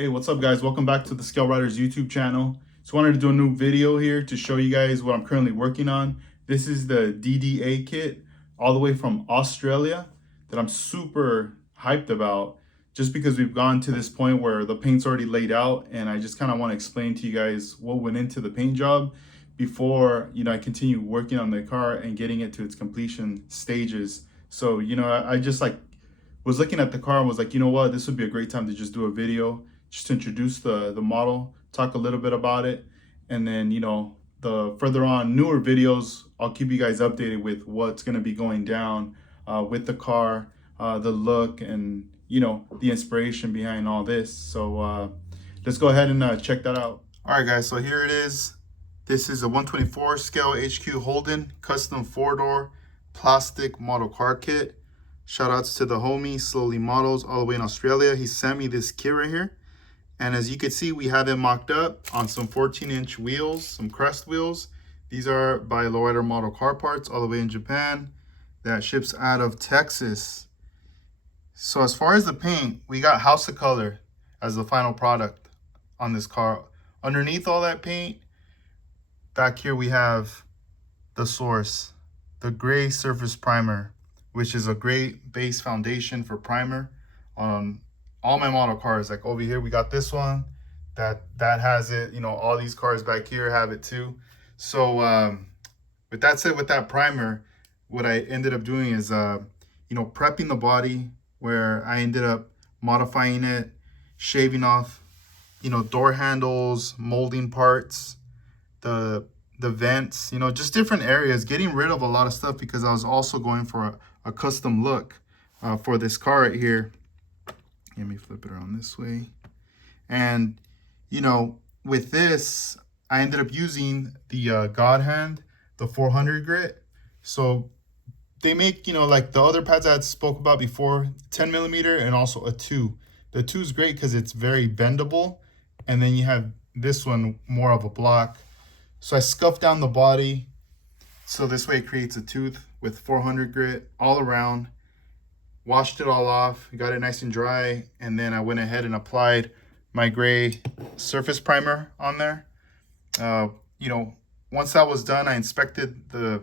Hey, what's up guys? Welcome back to the Scale Riders YouTube channel. Just wanted to do a new video here to show you guys what I'm currently working on. This is the DDA kit all the way from Australia that I'm super hyped about just because we've gone to this point where the paint's already laid out, and I just kind of want to explain to you guys what went into the paint job before, I continue working on the car and getting it to its completion stages. So, I just was looking at the car and was like, you know what, this would be a great time to just do a video, just to introduce the model, talk a little bit about it, and then the further on newer videos, I'll keep you guys updated with what's going to be going down with the car, the look, and the inspiration behind all this. So let's go ahead and check that out. All right, guys. So here it is. This is a 124 scale HQ Holden custom 4-door plastic model car kit. Shout outs to the homie Slowly Models all the way in Australia. He sent me this kit right here. And as you can see, we have it mocked up on some 14-inch wheels, some crest wheels. These are by Lowrider Model Car Parts all the way in Japan. That ships out of Texas. So as far as the paint, we got House of Color as the final product on this car. Underneath all that paint, back here we have the source, the gray surface primer, which is a great base foundation for primer on all my model cars. Like over here, we got this one that has it. All these cars back here have it too. So with that said, with that primer, what I ended up doing is prepping the body, where I ended up modifying it, shaving off door handles, molding parts, the vents, just different areas, getting rid of a lot of stuff because I was also going for a custom look for this car right here. Let me flip it around this way. And, with this, I ended up using the Godhand, the 400 grit. So they make, like the other pads I had spoke about before, 10 millimeter and also a 2. The 2 is great because it's very bendable. And then you have this one, more of a block. So I scuffed down the body. So this way it creates a tooth with 400 grit all around. Washed it all off, got it nice and dry, and then I went ahead and applied my gray surface primer on there. Once that was done, I inspected the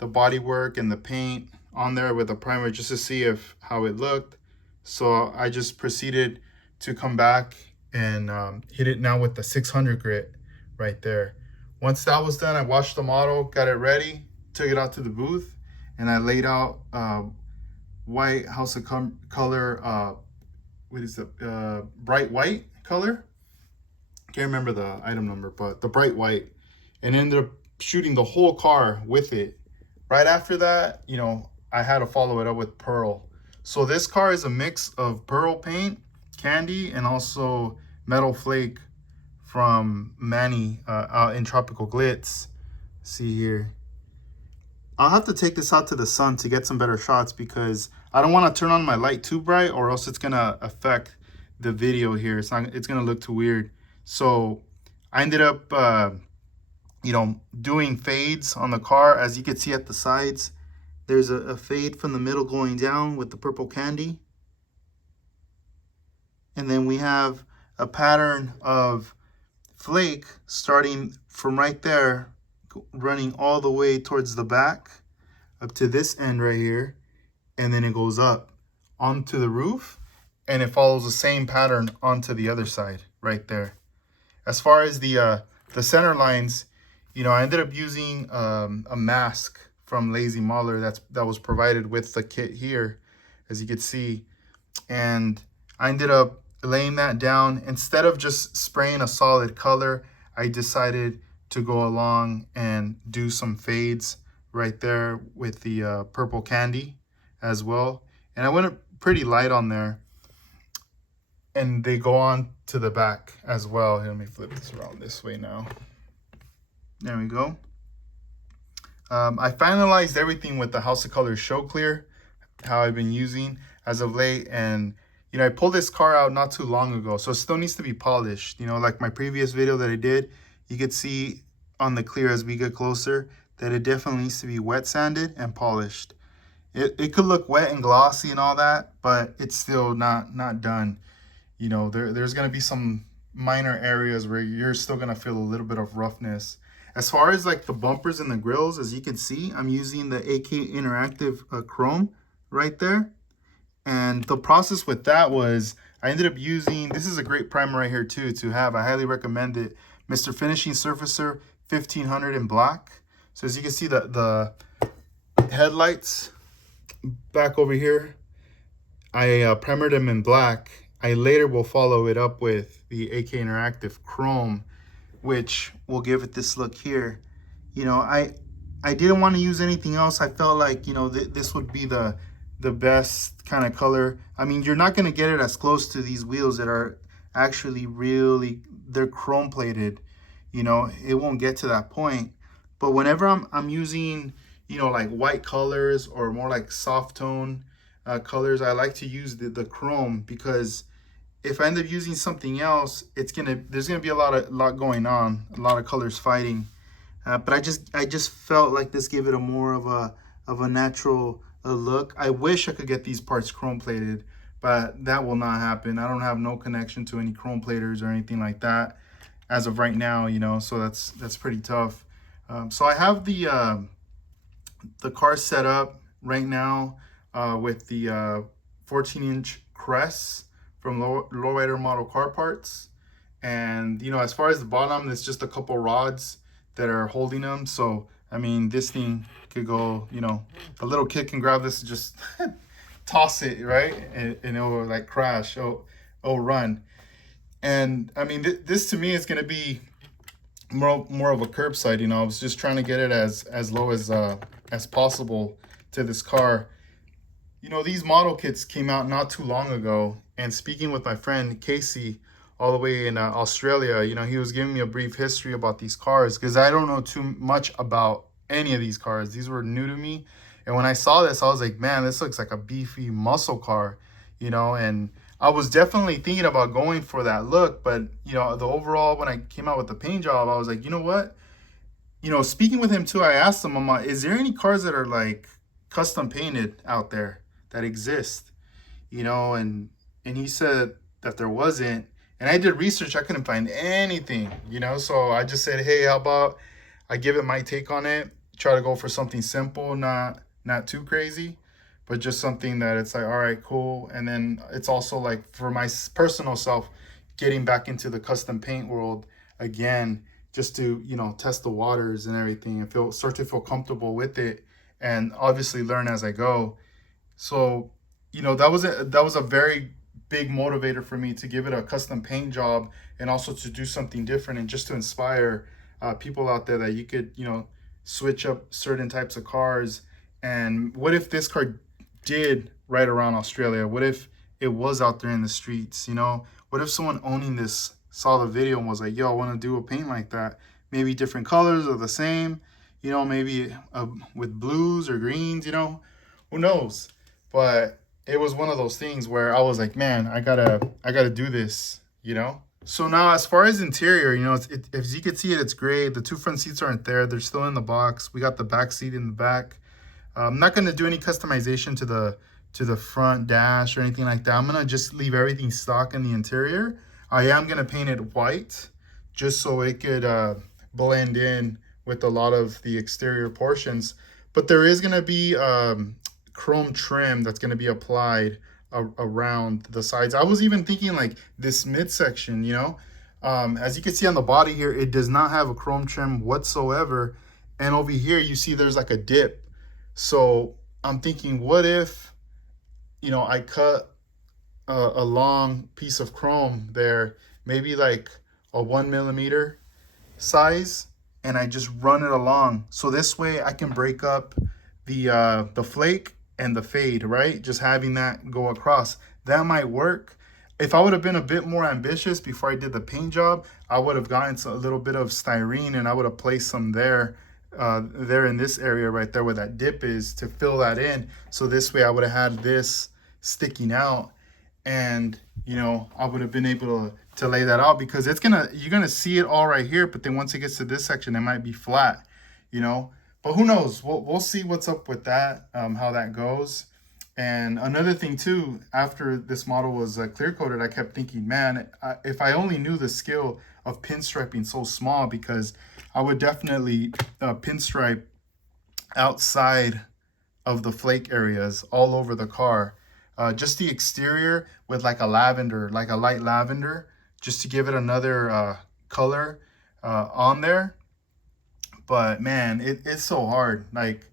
body work and the paint on there with the primer just to see how it looked. So I just proceeded to come back and hit it now with the 600 grit right there. Once that was done, I washed the model, got it ready, took it out to the booth, and I laid out white House of Color, what is it, bright white color. Can't remember the item number, but the bright white, and ended up shooting the whole car with it. Right after that, I had to follow it up with pearl. So this car is a mix of pearl paint, candy, and also metal flake from Manny out in Tropical Glitz. See here. I'll have to take this out to the sun to get some better shots because I don't want to turn on my light too bright, or else it's gonna affect the video here. It's gonna look too weird. So I ended up doing fades on the car. As you can see at the sides, there's a fade from the middle going down with the purple candy. And then we have a pattern of flake starting from right there, running all the way towards the back up to this end right here, and then it goes up onto the roof, and it follows the same pattern onto the other side right there. As far as the center lines, I ended up using a mask from Lazy Mauler that was provided with the kit here, as you can see, and I ended up laying that down. Instead of just spraying a solid color, I decided to go along and do some fades right there with the purple candy as well. And I went pretty light on there, and they go on to the back as well. Here, let me flip this around this way now. There we go. I finalized everything with the House of Color Show Clear, how I've been using as of late. And I pulled this car out not too long ago, so it still needs to be polished. Like my previous video that I did, you could see on the clear as we get closer that it definitely needs to be wet sanded and polished. It could look wet and glossy and all that, but it's still not done. you know, there's going to be some minor areas where you're still going to feel a little bit of roughness. As far as like the bumpers and the grills, as you can see, I'm using the AK Interactive Chrome right there. And the process with that was I ended up using, this is a great primer right here too to have. I highly recommend it. Mr. Finishing Surfacer 1500 in black. So as you can see, the headlights back over here, I primered them in black. I later will follow it up with the AK Interactive Chrome, which will give it this look here. You know, I didn't want to use anything else. I felt like, you know, this would be the best kind of color. I mean, you're not going to get it as close to these wheels that are actually really, they're chrome plated. You know, it won't get to that point. But whenever I'm using, you know, like white colors or more like soft tone colors, I like to use the chrome, because if I end up using something else, there's gonna be a lot going on, a lot of colors fighting. But I just felt like this gave it a more of a natural look. I wish I could get these parts chrome plated, but that will not happen. I don't have no connection to any chrome platers or anything like that as of right now, you know. So that's pretty tough. So I have the car set up right now with the 14-inch crests from Lowrider Model Car Parts. And, you know, as far as the bottom, it's just a couple rods that are holding them. So, I mean, this thing could go, you know, a little kid can grab this and just toss it, right? And it will like crash, oh run. And I mean, this to me is going to be more of a curbside. You know, I was just trying to get it as low as possible to this car. You know, these model kits came out not too long ago, and speaking with my friend Casey all the way in Australia, you know, he was giving me a brief history about these cars, because I don't know too much about any of these cars. These were new to me. And when I saw this, I was like, man, this looks like a beefy muscle car, you know. And I was definitely thinking about going for that look. But, you know, the overall, when I came out with the paint job, I was like, you know what? You know, speaking with him too, I asked him, I'm like, is there any cars that are like custom painted out there that exist? You know, and he said that there wasn't. And I did research, I couldn't find anything, you know. So I just said, hey, how about I give it my take on it, try to go for something simple, not too crazy, but just something that it's like, all right, cool. And then it's also like for my personal self, getting back into the custom paint world again, just to, you know, test the waters and everything, and start to feel comfortable with it, and obviously learn as I go. So, you know, that was a very big motivator for me to give it a custom paint job, and also to do something different, and just to inspire people out there that you could, you know, switch up certain types of cars. And what if this car did right around Australia? What if it was out there in the streets? You know, what if someone owning this saw the video and was like, yo, I want to do a paint like that, maybe different colors or the same, you know, maybe with blues or greens, you know, who knows? But it was one of those things where I was like, man, I gotta do this, you know. So now, as far as interior, you know, as you can see it's great. The two front seats aren't there; they're still in the box. We got the back seat in the back. I'm not gonna do any customization to the front dash or anything like that. I'm gonna just leave everything stock in the interior. I am gonna paint it white, just so it could blend in with a lot of the exterior portions. But there is gonna be chrome trim that's going to be applied around the sides. I was even thinking like this midsection, you know, as you can see on the body here, it does not have a chrome trim whatsoever. And over here, you see there's like a dip. So I'm thinking, what if, you know, I cut a long piece of chrome there, maybe like a 1mm size, and I just run it along. So this way I can break up the flake and the fade, right? Just having that go across, that might work. If I would have been a bit more ambitious before I did the paint job, I would have gotten a little bit of styrene, and I would have placed some there in this area right there where that dip is, to fill that in. So this way I would have had this sticking out, and, you know, I would have been able to lay that out, because you're gonna see it all right here, but then once it gets to this section, it might be flat, you know. But who knows? We'll see what's up with that, how that goes. And another thing too, after this model was clear coated, I kept thinking, man, if I only knew the skill of pinstriping so small, because I would definitely pinstripe outside of the flake areas all over the car. Just the exterior with like a lavender, like a light lavender, just to give it another color on there. But man, it's so hard. Like,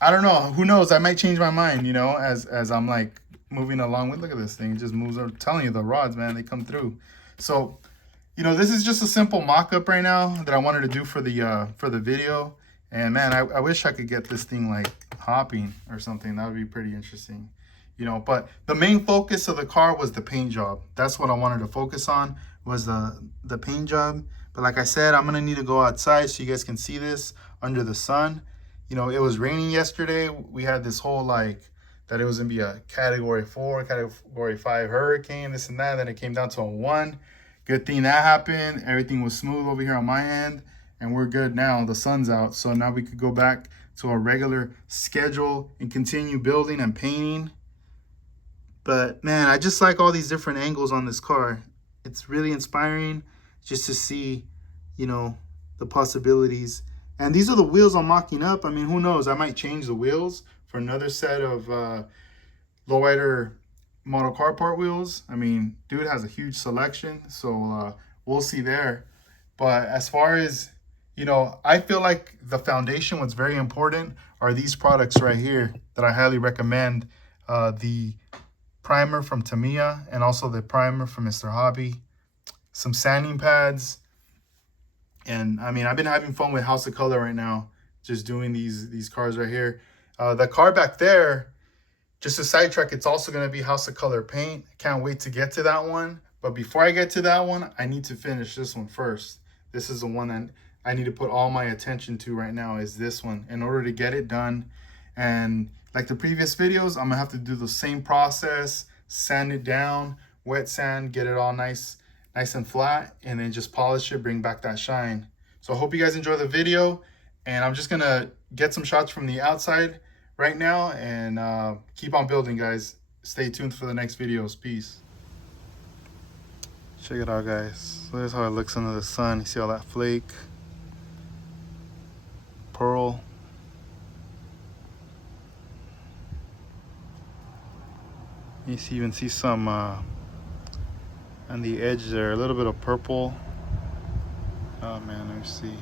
I don't know. Who knows? I might change my mind, you know, as I'm like moving along with. Look at this thing. It just moves. I'm telling you, the rods, man, they come through. So, you know, this is just a simple mock-up right now that I wanted to do for the video. And man, I wish I could get this thing like hopping or something. That would be pretty interesting, you know. But the main focus of the car was the paint job. That's what I wanted to focus on, was the paint job. But like I said, I'm gonna need to go outside so you guys can see this under the sun. You know, it was raining yesterday. We had this whole like that it was gonna be a category 4, category 5 hurricane, this and that. Then it came down to a 1. Good thing that happened. Everything was smooth over here on my end, and we're good now. The sun's out, so now we could go back to our regular schedule and continue building and painting. But man, I just like all these different angles on this car. It's really inspiring just to see, you know, the possibilities. And these are the wheels I'm mocking up. I mean, who knows? I might change the wheels for another set of lowrider model car part wheels. I mean, dude has a huge selection, so we'll see there. But as far as, you know, I feel like the foundation, what's very important are these products right here that I highly recommend. The primer from Tamiya and also the primer from Mr. Hobby. Some sanding pads. And I mean, I've been having fun with House of Color right now, just doing these cars right here. The car back there, just a sidetrack, it's also going to be House of Color paint. Can't wait to get to that one. But before I get to that one, I need to finish this one first. This is the one that I need to put all my attention to right now, is this one, in order to get it done. And like the previous videos, I'm going to have to do the same process, sand it down, wet sand, get it all nice and flat, and then just polish it, bring back that shine. So I hope you guys enjoy the video, and I'm just going to get some shots from the outside right now, and keep on building, guys. Stay tuned for the next videos. Peace. Check it out, guys. So there's how it looks under the sun. You see all that flake, pearl. You see, even see some on the edge there, a little bit of purple. Oh man, let me see.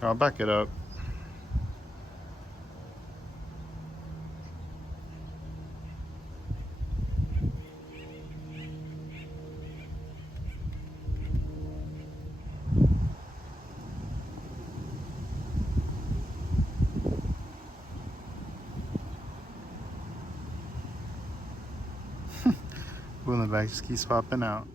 I'll back it up. Blue in the back just keeps popping out.